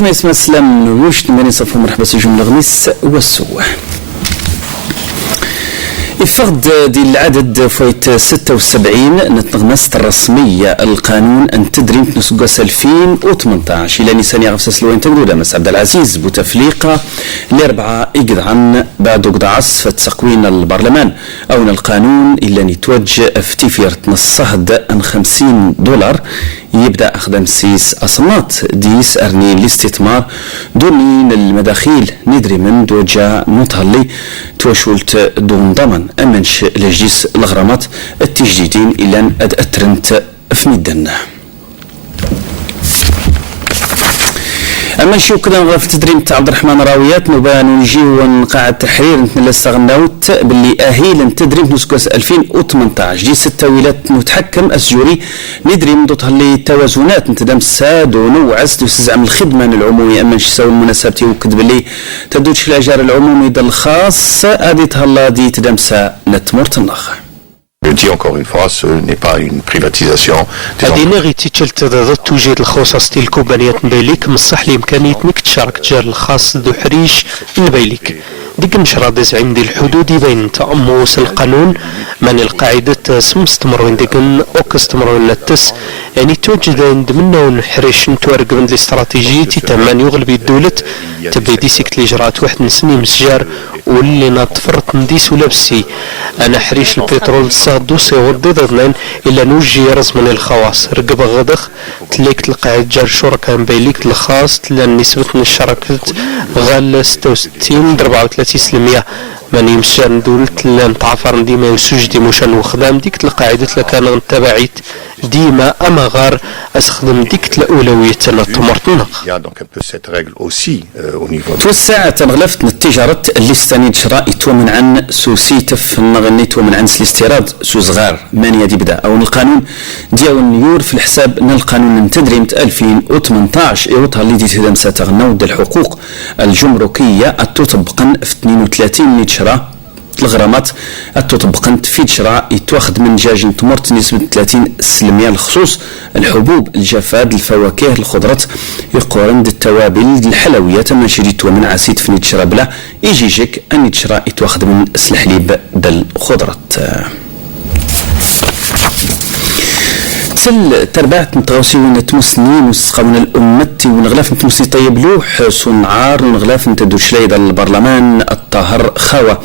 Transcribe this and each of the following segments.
ما يسمى السلام نوش نماني صفو مرحبا سجون الغميس والسوح يفقد دي العدد فويت 76 نتغمس الرسمية القانون أن تدريم نسقس 2018 إلى نيسان يغفص لوين تقدر مس عبد العزيز بوتفليقة لأربعة يقدعن بعد قد عصف تقوين البرلمان أو القانون إلا نتوجه افتفير نصهد أن $50 يبدأ أخدم سيس أصنات ديس أرني الاستثمار دونين المداخيل ندري من دوجا متهلي توشولت دون ضمن أمنش لجيس الغرامات التجديدين إلى أن أترنت في مدن. أما شو كذا نغرف تدريم تاع عبد الرحمن راويات نبان ونجيو ونقاع التحرير نتنا استغناوت باللي أهيل تدريم نسكوس 2018 دي 6 ولايات متحكم أسجوري ندري من دوتها اللي توازنات نتدام الساد ونوعز وسزعم الخدمة العمومية أما نشساو المناسبة وكذب اللي تدوش الأجار العمومي دا الخاص هذه تهلا دي تدام سا نتمرت النخ. Je dis encore une fois, ce n'est pas une privatisation. هذه نغي تيتشلت ضد توجد الخصوص ديال الكومبانيات نبيليك مصح لي إمكانيتك تشارك تجار الخاص ذو حريش نبيليك ديك نشرة دزعيم ديال الحدود بين تأموس القانون من القاعدة سم استمرون ديكن أوك استمرون التس يعني توجد عند منا ونحريش نتوارق من الاستراتيجية تتمان يغلب الدولة تبي ديسيكت الإجراءات واحد نسني مسجار واللي نطفرت نديس ولا بسي أنا حريش البترول الصادوسي ودي ضدنا إلا نوجي رزمن الخواص رقب غدخ تليك تلقى جار شركة بيليك الخاص تلا نسبة الشركة غال 66 34% من يمشان دولة نتعفر ديما يسوج دي مشان وخدام ديك القاعدة لكان تبعيت ديما أما غار أستخدم ديك الأولوية تمرتنا. توسع تنغلفت التجارة اللي استنيد شراء يتومن عن سوسيت في النغني يتومن عن الاستيراد سو صغار مانيا دي بدا أو القانون ديال نيور في الحساب ان القانون تدريم 2018 يوطها اللي دي تهدم ستغنود الحقوق الجمركية التطبقا في 32 شراء الغرامات التطبقن في شراء يتواخد من جاج تمرت نسبة 30% الخصوص الحبوب الجفاد الفواكه الخضرات يقارن التوابل الحلويات من شريت ومن عسيد في نتشرى بلا يجيجك أن يتشرى يتواخد من الحليب بالخضرات تسل تربعت نتغوصي ونتمسنين وسقون الأمتي ونغلاف نتمسي طيب لوح صنعار ونغلاف نتدوش ليدا البرلمان الطاهر خاوة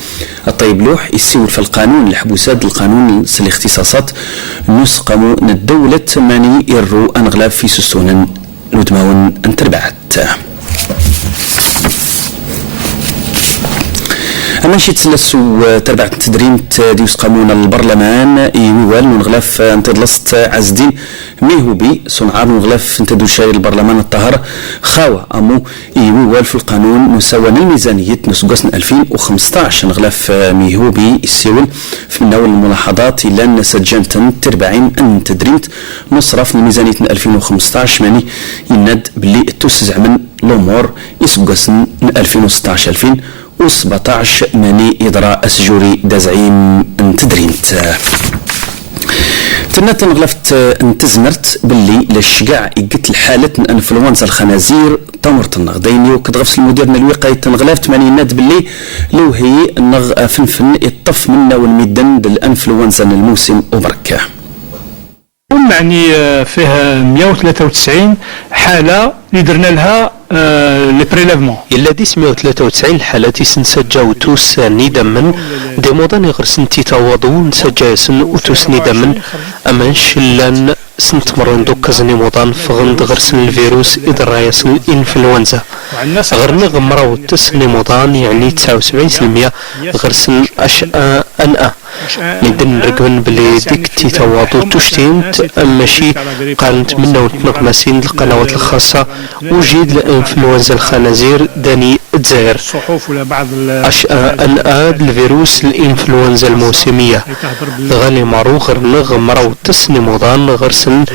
الطيب لوح يسيول في القانون الحبوسات القانون الاختصاصات نسقمو الدولة ماني يرو أنغلاف في سسونا ندماون أن تربعت أما شي تسلسوا تربع تدريم ديوس قانون البرلمان يوال ونغلاف انتدلست عز الدين ميهوبي صنعار ونغلاف انتدو شاي البرلمان الطاهر خاوة أمو يوال في القانون مساواة الميزانية نسقسن 2015 نغلاف ميهوبي السيول في من أول الملاحظات إلا أن سجنتن تربعين أن تدريمت مصرف الميزانية 2015 ماني يند باللي توسع من الأمور يسقسن 2016 2017 ماني إدراء أسجوري دازعيم تدريمت تنات نغلفت انتزمرت باللي للشقاع يقت الحالة انفلونزا الخنازير تمرت النغدين وكتغفس المدير الوقاية تنغلفت ماني ناد باللي لو هي النغ فنفن يطف منا والميدان بالانفلونزا الموسم وبركه يعني فيها 193 حالة اللي درنا لها لي بريليفمون إلا دي 193 حالة تنسجاو توس ندمن دي موضان يغرسن تيتاوضو نسجا سن وتوس ندمن أما نشلان سنتمرن دوكا زني موضان فغند غرسن الفيروس إدرايس الإنفلونزا غرنا غمراو تسني موضان يعني 79% غرسن أنأ ندن رقبن بلي ديك تيتواضو تشتينت ماشي قالنت منا وتنقماسين القنوات الخاصة وجيد الانفلونزا الخنازير داني الجزائر أنآد الفيروس الانفلونزا الموسمية غالي معروخ غمراو تسني موضان غرسن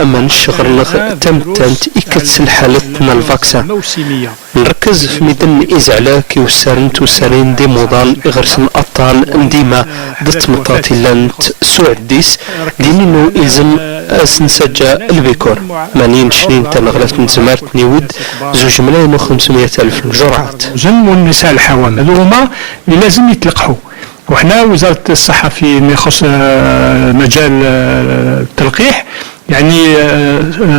أما نشغل تمتنت إكتس الحالتنا الفاكسان نركز في ميدان إزعلاك وسارنت وسارين دي موضان غرسن أطان ديما دت مطاطي لانت سعديس دينينو إلزم سنسجى البيكور مانين شنين تنغلف نزمارت نيود 2,500,000 جرعات. والنساء الحوامل هما اللي لازم يتلقحوا. وحنا وزارة الصحة ما يخص مجال التلقيح يعني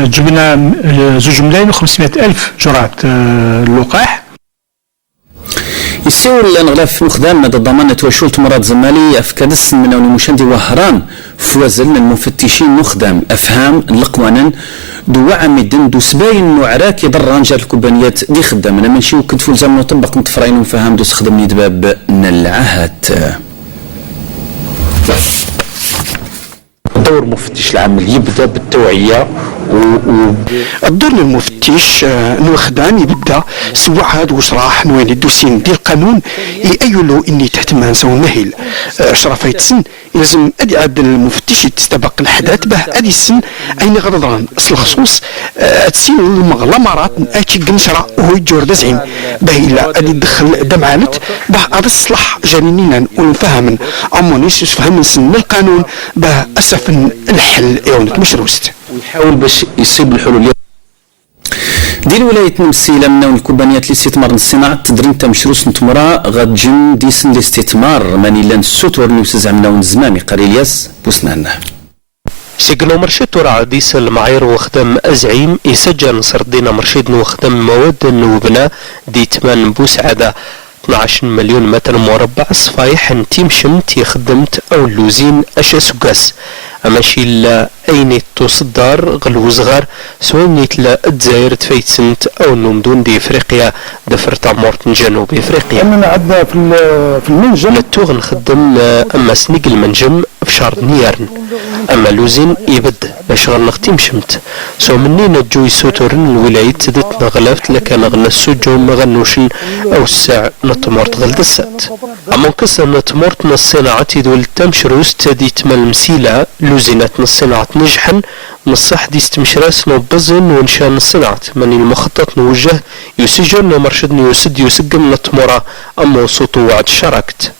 جبنا 2,500,000 جرعة اللقاح. يسول نغلاف مخدام مدى ضمانة وشولت مراد زمالي أفكادس من المشاندي وهران فوزل المفتشين مخدام أفهام القوانين دو عمدن دو سباين وعراك يضر رانجال الكوبانيات دي خدامنا منشي وكنت فولزام نطبق نتفراين وفهم دو سخدمني دباب نلعهات. دور مفتش العمل يبدا بالتوعيه الدور المفتش نوخدان يبدا سواء هاد واش راح نوين الدوسين ديال القانون يأيلو اني تحت ما نسوي مهل شرف يتسن لازم ادي عاد المفتش يتستبق الحدث به ادي السن اين غرضان اصل خصوص تسين المغامرات اتي قنشره وهو يجور دزعيم به الا ادي دخل دمعالت به هذا الصلاح جانينا ونفهم امونيس فهم سن القانون به اسف الحل يونك مشروست ويحاول باش يصيب الحلول ديال ولاية نمسيلة من الكوبانيات الاستثمار الصناعة تدرين تمشروس نتمرا غاد جن ديسن الاستثمار ماني لان السوتور نيوسز عمنا الزمامي قريلياس بوسنان سيقنو مرشد ورع ديس المعايير وخدم أزعيم يسجل نصر دينا مرشد وخدم مواد النوبنا دي 8 بوسعادة 12 مليون متر مربع صفايح نتيم شمت يخدمت أو اللوزين أشا سقاس أماشي لا أين تصدر غلو صغار سواء نيتلا الجزائر تفايت سنت أو النمدون دي إفريقيا دفرتا مورتن جنوب إفريقيا. أنا عندنا في المنجم لتوغ نخدم أما سنيق المنجم في شهر نيارن أما لوزين يبد باش غنختيم شمت سو منين الجوي سوتورن الولاية تدت نغلفت لكان غنى السجو مغنوشن أو الساعة نتمورت غلد السات أما نكسر نتمورت الصناعة دول تمشروس تدي تمال مسيلة لوزينات الصناعة نجحا نصح دي استمشراس نوبزن ونشان الصناعة ماني المخطط نوجه يسجن مرشد يسقم نتمورا أما صوتو وعد شاركت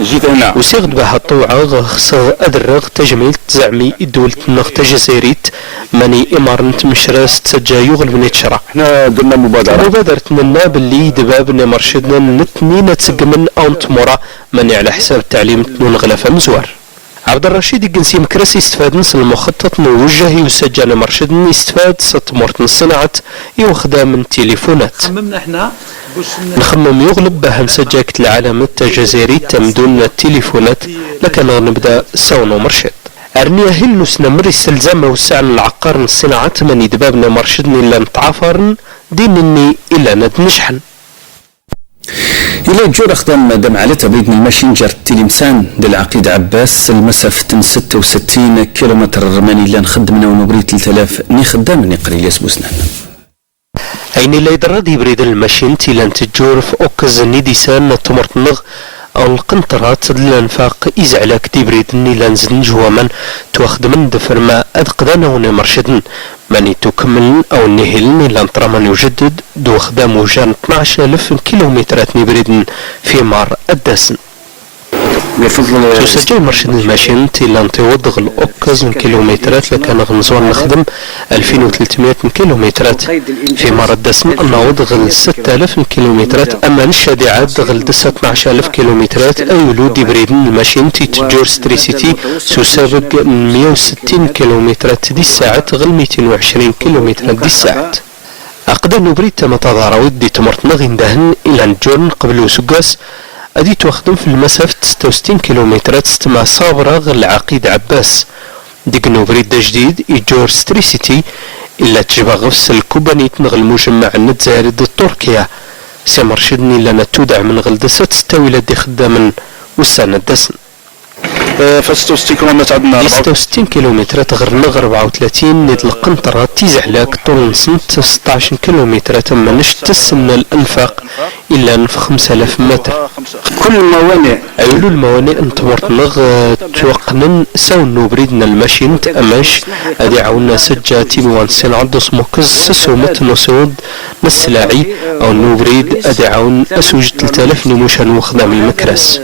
جيت هنا وسيغد بها الطوعة خصغ أدرغ تجميل تزعمي الدولة النغ تجزيريت ماني إمارنت مشراس تسجا يغلب نتشرع احنا درنا مبادرة لنا باللي دبابنا مرشدنا نتنين تسقمن أونت مورا ماني على حساب التعليم تنون غلفة مزوار عبد الرشيد الجنسي مكرس يستفاد نص المخطط موجه يسجل مرشد يستفاد ستمورت الصناعة يوخدها من تليفونات نخمم يغلب بها نسجاكت العالم التجزيري تمدون التليفونات لكن نبدا سونو مرشد ارنيا هلو سنمر استلزام وسعن العقار الصناعة من يدبابنا مرشدني الا نتعافرن دينني الا ندنشحن إلى جور أخدم دم على تبريد الماشينجر تلمسان للعقيد عباس المسافة 66 كيلومتر ماني اللي نخدمنا ونبري 3000 نخدم نقري يسبوسنا أين اللي يدرد يبريد الماشين تيلان تجور في أوكز نيديسان تمرت نغ أو القنطرات الانفاق إزعلاك تبريد نيلان زن جوامان تواخد من دفر ما أدقدان هنا مرشدن ماني تكمل أو النهل نيلان ترامان يجدد دو خدام وجان 12,000 كيلومترات نبريدن في مار الدسن تسجل مرشد الماشين تيلان توضغ الأوكز من كيلومترات لكان غنزوان نخدم 2300 كيلومترات في مرة دسم نوضغ 6000 كيلومترات أما الشادعات غل 12,000 كيلومترات أيولو دي بريدن الماشين تيتجور ستريسيتي سوسابق 160 كيلومترات دي الساعة غل 220 كيلومترات دي الساعة أقدر نبريد تما تضاراود دي تمرت نغين دهن إلى الجورن قبل سقاس أدي تخدم في المسافة 66 كيلومترات استمع صابرة غير العقيد عباس ديك نوبريد جديد يجور ستريسيتي إلا تجبا غفص الكوبانيت نغ المجمع النتزاري دي تركيا سيمرشدني لنا تودع من غلدسة تستوي لدي خدام والسنة دسن في 66 كيلومتر عندنا 66 كيلومترات غير نغ 34 ند القنطرة تيزعلاك طول سنت 16 كيلومتر تم نشتس من الانفاق الا في 5000 متر كل الموانئ اولو الموانئ انتمرت نغ توقنن ساو نوبريدنا الماشين تأماش ادي عاونا سجاتي بوان سين عدو سموكز سسومت نسود نسلاعي او نوبريد ادي عاون اسوج 3000 نموشان وخدام المكرس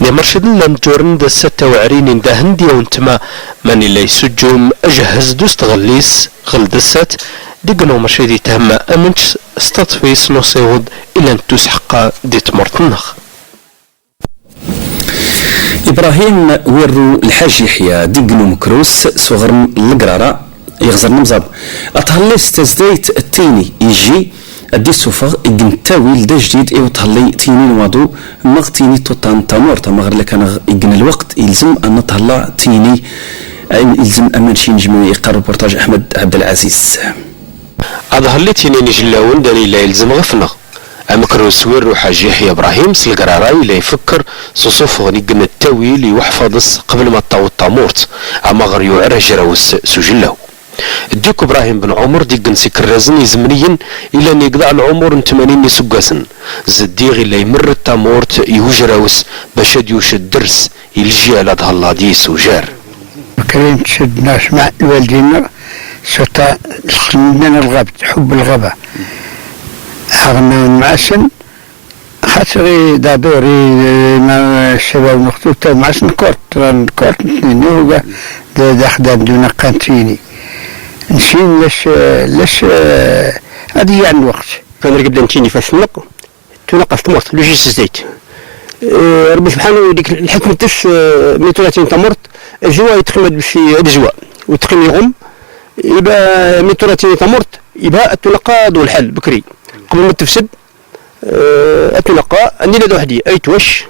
مرشد لان جورن دا 26 دا هندية وانتما ماني لا يسجوم أجهز دوست غليس غلدسات ديقنو مرشدي تهم أمنش استطفيس نصيود إلا نتوس حقا ديت مرتنخ. إبراهيم ورو الحاج يحيى دقنو مكروس صغر القرارة يغزر نمزاب أتهلي استزديت التيني يجي أدي سوفغ إجن تاويل دا جديد إيو تهلي تيني نوادو مغ تيني توتان تامور تمغر لكان إجن الوقت يلزم أن تهلا تيني يلزم أمن شي نجمي يقرر بورتاج أحمد عبد العزيز. أظهر تيني نجلاون داني لا يلزم غفنا أمكرو سوير وحاج يحيى إبراهيم سلقراراي لا يفكر صوصوف غنيقن التاويل يوحفظ قبل ما تطاو الطامورت أما غير يعرى جراوس سجله. الديك إبراهيم بن عمر ديقن سكرازن يزمنيا إلا أن يقضع العمر 80 سقاسن زديغ إلا يمر الطامورت يهجراوس باش يوش الدرس يلجي على ظهر الله دي سجار. كاين تشد ناس مع الوالدين ستا من الغابة حب الغابة حغنا معسن خاطري دادوري مع الشباب مخطوطة معسن كورت نيوغا دا خدام دون قانتيني نشين لاش هذه يعني الوقت كان رقبنا نتيني فاسنق تنقص تمرت لوجيس زيت ربي سبحانه ديك الحكمة تش 130 تمرت الجوا يتخمد بشي الجوا ويتخم يغم يبقى 130 تمرت يبقى التنقاد والحل بكري قبل ما تفسد التنقى اني لا وحدي اي توش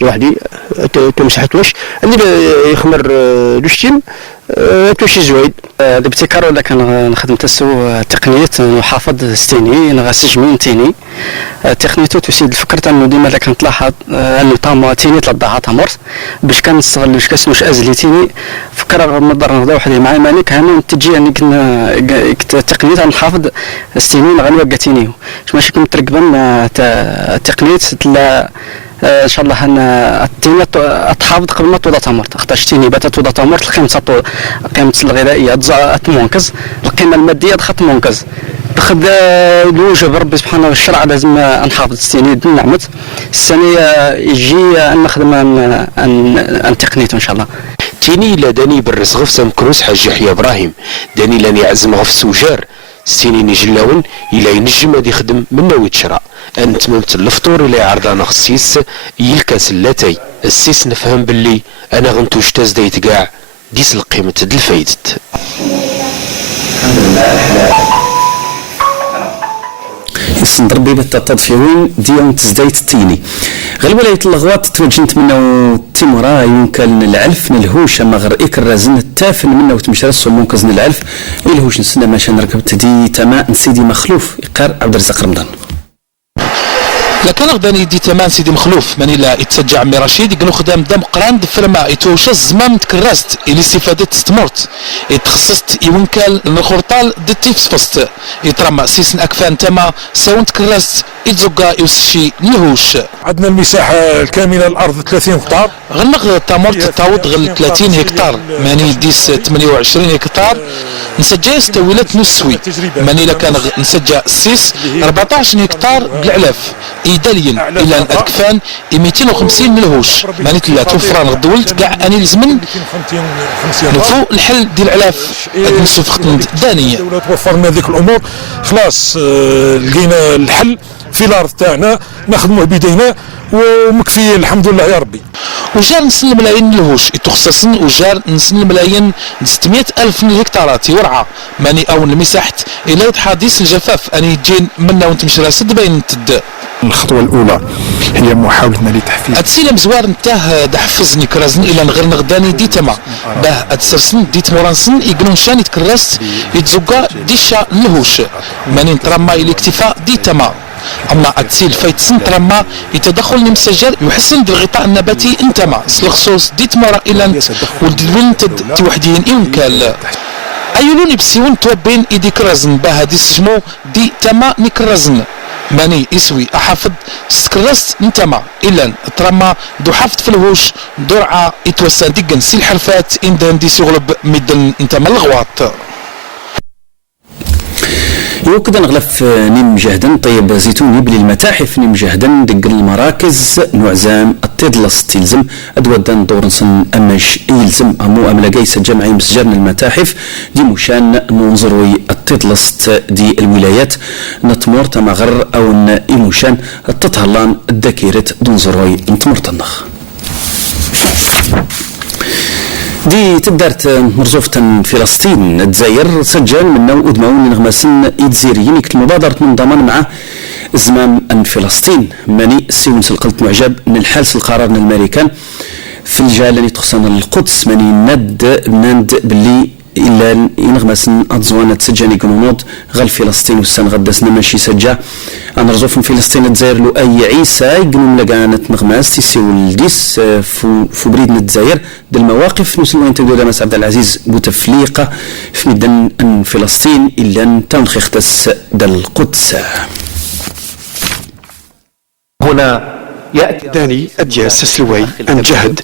لوحدي تمسحت وش اني يخمر دوشتيم توشي زويد الابتكار ولا كان نخدم تسو تقنيه نحافظ ستيني نغسج من تيني تقنيته تسيد الفكره انه ديما كانت تلاحظ انه طام تيني تلضعها تمر باش كنستغل باش كنسنوش ازلي تيني فكره نقدر ناخذ واحد مع مالك هنا تجي يعني كنا تقنيه نحافظ ستيني غنوقع تيني ماشي كنت تركبن تقنيه ان شاء الله ان التيني تحافظ قبل ما توضع تمر تختار تيني بات توضع تمر القيمه الغذائيه تمونكز القيمه الماديه تخط مونكز بخد الوجب ربي سبحانه الشرع لازم نحافظ التيني نعمت السنه يجي ان نخدم ان تقنيته ان شاء الله. تيني لا داني بالرزغ في سمكروس حاج يحيى ابراهيم داني لاني يعزم غف سوجار سيني نجلاون الى ينجم هادي يخدم من نويت شراء انت ممت الفطور الى عرضانا خصيص يلكاس اللاتي السيس نفهم باللي انا غنتوش تزديت كاع ديس القيمة ديال الفايدت. يصندر بيبة التطفيوين ديون تزدايت التيني غالبا لا يطلغوات توجنت منه تيمورا يمكن العلف نلهوش اما غير اكرازن التافن منه وتمشرس ومنقذ العلف يلهوش نسنا ماشي نركبت دي تماء سيدي مخلوف يقار عبد الرزاق رمضان. لكن غداني دي تمان سيدي مخلوف ماني لا يتسجع عمي رشيد يقولوا خدام دم قران دفرما يتوش الزمام تكرست اللي استفادت استمرت يتخصصت يونكال الخرطال دتيفس فست يترمى سيسن اكفان تما ساون تكرست يتزقا يوسشي نلهوش. عندنا المساحه الكامله الارض 30 هكتار غنغ تامورت تعوض غل 30 هكتار ماني ديس 28 هكتار نسجل استويلات نسوي ماني كان نسجل سيس 14 هكتار بالعلاف ايداليا الى الاكفان 250 ملهوش ماني لا توفران غدولت كاع اني الزمن نفو الحل ديال العلاف نسوفخت دانيه توفرنا ذيك الامور خلاص لقينا الحل في الارض تاعنا نخدموه بيدينا ومكفي الحمد لله يا ربي. وجار نسن الملايين لهوش يتخصصن وجار نسن الملايين 600 ألف هكتارات يورعى ماني أول المساحة إلى حديث الجفاف أني تجين منا وانت مش راسد بين تد. الخطوة الأولى هي محاولتنا لتحفيز أتسيلم زوار نتاه دحفزني كرازن إلى نغير نغداني دي تما باه أتسرسن دي تمورانسن يقنون شان يتكرست يتزقا ديشا لهوش ماني نترمى إلى اكتفاء دي تما. أما أتسيل فايتسن ترمى يتدخل نمسجر يحسن بالغطاء النباتي انتما سلخصوص ديت مرة إلى ولدوين توحدين ينكال أيولون يبسيون توبين إيدي كرازن بها دي سجمو دي تما نكرازن ماني يسوي أحافظ سكرست انتما إلا ترمى دو حافظ في الهوش درعة يتوسان ديقن سيل حرفات إندان دي سيغلب ميدن انتما الغواط. وكذا نغلف نيم مجهدا طيب زيتوني بلي المتاحف نيم مجهدا دق المراكز نوعزام التدلس تلزم ادودان دورنسن امش يلزم امو املاقي سجمعي مسجرن المتاحف دي مشان ننظروي التدلس دي الولايات نتمر تمغر او مشان التطهلان الذاكرة دنظروي نتمر تنخ دي تدارت مرزوفة فلسطين الجزائر سجل من نوع ادمون نغمسن يتزيريين يكتب مبادرة منضمان مع زمام ان فلسطين ماني سيون سلقلت معجب من الحال القرار من الامريكان في الجهه اللي تخصنا القدس ماني ناد باللي الا ينغمسن اتزوانه تسجاني كنونود غال فلسطين والسن غدسنا ماشي سجا انا رزوف فلسطين الجزائر لو اي عيسى يقنون لقانت نغماس تيسيو الديس في بريد الجزائر ديال المواقف نسلو انت دوله مس عبد العزيز بوتفليقه في ميدان ان فلسطين الا تون خيختس دال القدس هنا يأتي داني أدياس سلوي أن جهد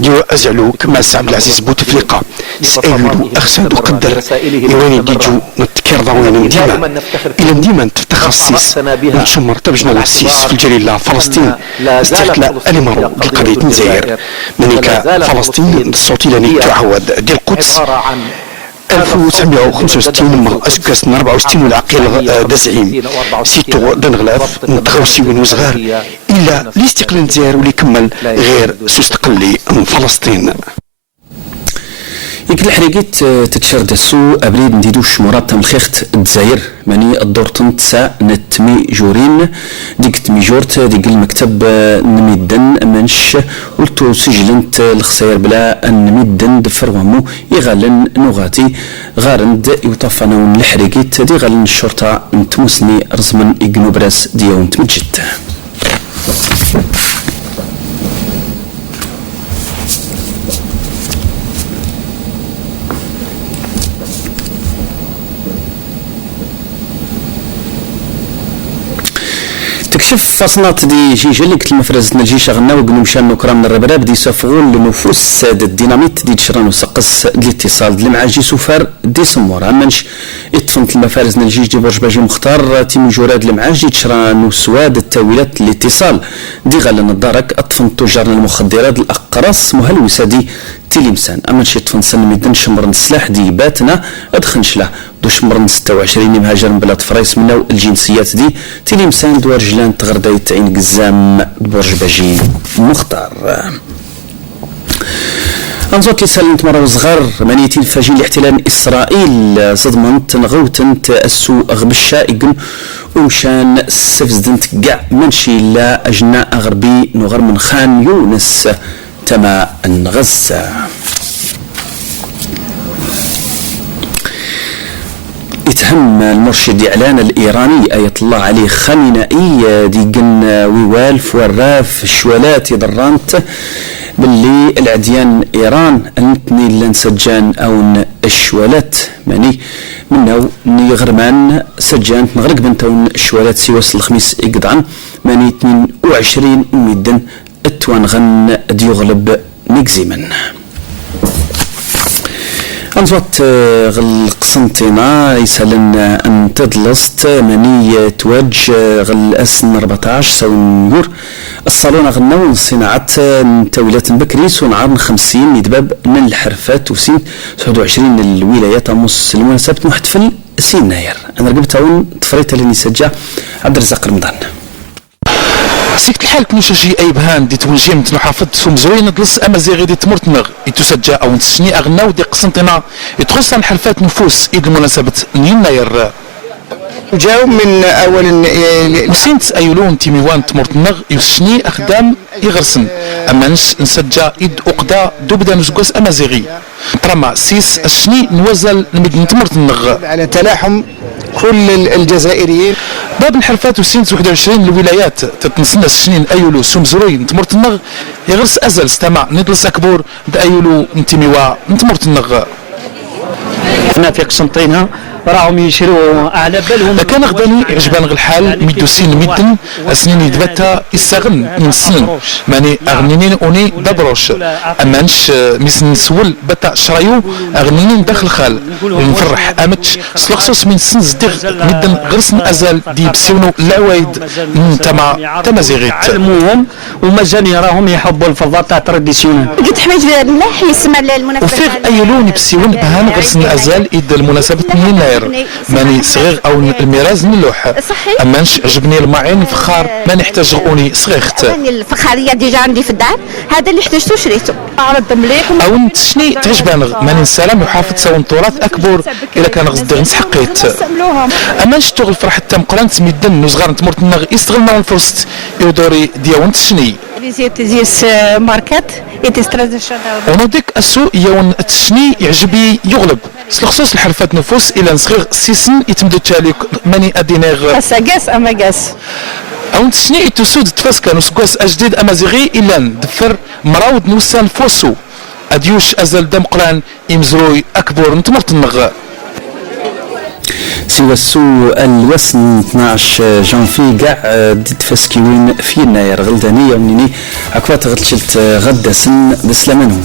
جو أزعلو كما عبد العزيز بوتفليقة سألو أخسد وقدر يواني ديجو نتكرر وين ديما إلى ديما تتخصص نشمر تبجنا العسيس في الجليلة فلسطين استحتلا ألمرو بالقضية الجزائر منيكا فلسطين الصوتي لاني تعود ديال القدس 1965 أسكاس 64 والعقيل دزعيم سيتو دنغلاف نتغوسي ونوزغار إلا الاستقلال الجزائر واللي كمل غير سوستقلي فلسطين يك الحريقيت تتشرد السو أبريد نديدوش مرات الخيخت الجزائر ماني الدور تنتسا نتمي جورين ديك تميجورت ديك المكتب نميدن منش ولتو سجلنت الخسائر بلا ان نميدن دفر ومو يغالن نغاتي غارند يوطفنا الحريقيت دي غالن الشرطة نتموسني رزمن يقنو براس ديون تمجد تكشف فصنات دي جيجا اللي كتل مفرزنا الجيش غنا وقنو مشان نكرام من الربراب دي سافغون لنفوس ساد الديناميت دي تشران وسقس دي الاتصال دي المعاجي سفار دي سمور امنش اتفنت المفارزنا الجيش دي برج باجي مختار تيم جوراد المعاجي تشران وسواد التاويلات الاتصال دي غالن الدارك اطفنت تجارنا المخدرات الاقراص مهلوسه دي تيليمسان اما شي تفنسن ميدن شمرن السلاح دي باتنا ادخنش له دو شمرن 26 مهاجر من بلاد فرايس منو الجنسيات دي تيليمسان دو رجلان تغردايت عين قزام برج باجي مختار انزوت لسالنت مرة صغار منيتين فاجين لاحتلال اسرائيل صدمنت نغوتن تاسو اغبشا اقن ومشان سفزدنت قاع منشي لا اجناء غربي نغر من خان يونس تما الغزة يتهم المرشد اعلان الايراني اية الله عليه خامنئي ديقن ويوال فوراف الشوالات يضرانت باللي العديان ايران انتني لنسجان او الشوالات ماني منو نيغرمان سجان نغرق بنتون الشوالات سيواس الخميس يقطعن ماني 22 ميدن التوان غن ديغلب نكزيمن انزوات غل قسنطينة يسالن ان تدلست ماني توج غل اسن 14 سون يور الصالون غناو صناعة تاويلات بكري سونعار 50 يدباب من الحرفات وسين 29 الولايات مص المناسبة محتفل سيناير انا رقبت اون تفريت اللي سجا عبد الرزاق رمضان سيكت الحال كنوشاشي اي بهان دي توجيم تنحافظ سوم زوين دلس امازيغي دي تمرتنغ يتسجى او نتسني اغناو دي قسنطينة يتخص عن حلفات نفوس ايد المناسبة يناير جاو من اول وسينت ايلون تيميوان تمرتنغ يسني اخدام يغرسن امانش نسجى ايد اقدا دوبدا نزقوس امازيغي ترمى سيس الشني نوزل نمد تمرتنغ على تلاحم كل الجزائريين باب الحرفات وسينت 21 الولايات تتنسنا السنين ايولو سومزروي نتمرتنغ يغرس ازل استمع ندلس اكبر دا ايولو نتيميوا نتمرتنغ هنا في قسنطينة راهم يشروا على بالهم. كان غداني عجبان الحال ميدوسين ميدن اسنين يدبتا يستغن من سنين ماني اغنينين اوني دبروش امانش ميسن نسول بتا شرايو اغنينين داخل خال ونفرح امتش سلخصوص من سن زديغ ميدن غرسن ازال دي بسيونو العوايد تما زيغيت علموهم ومازال راهم يحبوا الفضاء تاع تراديسيونال. قلت حميد ملاح يسمع المناسبه وفيغ ايلون بسيون بهان غرسن ازال اذا المناسبه يناير ماني صغير او الميراز نلوح امانش عجبني المعين فخار ما نحتاج غوني صغيرت الفخاريه ديجا عندي في الدار هذا اللي احتاجته شريته عرض مليح او تشني تعجبان ماني نسالم وحافظ ساون تراث اكبر الا كان غزد غنس حقيت امانش تغل فرحه تم قران سميدن نصغر نتمرت نغ يستغلنا الفرصه يودوري دياون تشني فيزيت ماركت ونوديك السوق يون تشني يعجبي يغلب سلخصوص الحرفات نفوس الى نصغير سيسن يتمدو تالي ماني ادينيغ اساقاس اماقاس او تشني تسود تفاسكا نسكوس اجديد امازيغي الا دفر مراود نوسان فوسو اديوش ازل دم قران يمزروي اكبر نتمرت النغ سوى السوء الوسن 12 جانفي كاع ديت فاسكيوين في يناير غلدانية ومنيني اكوات غلتشلت غدا سن بسلامانهم.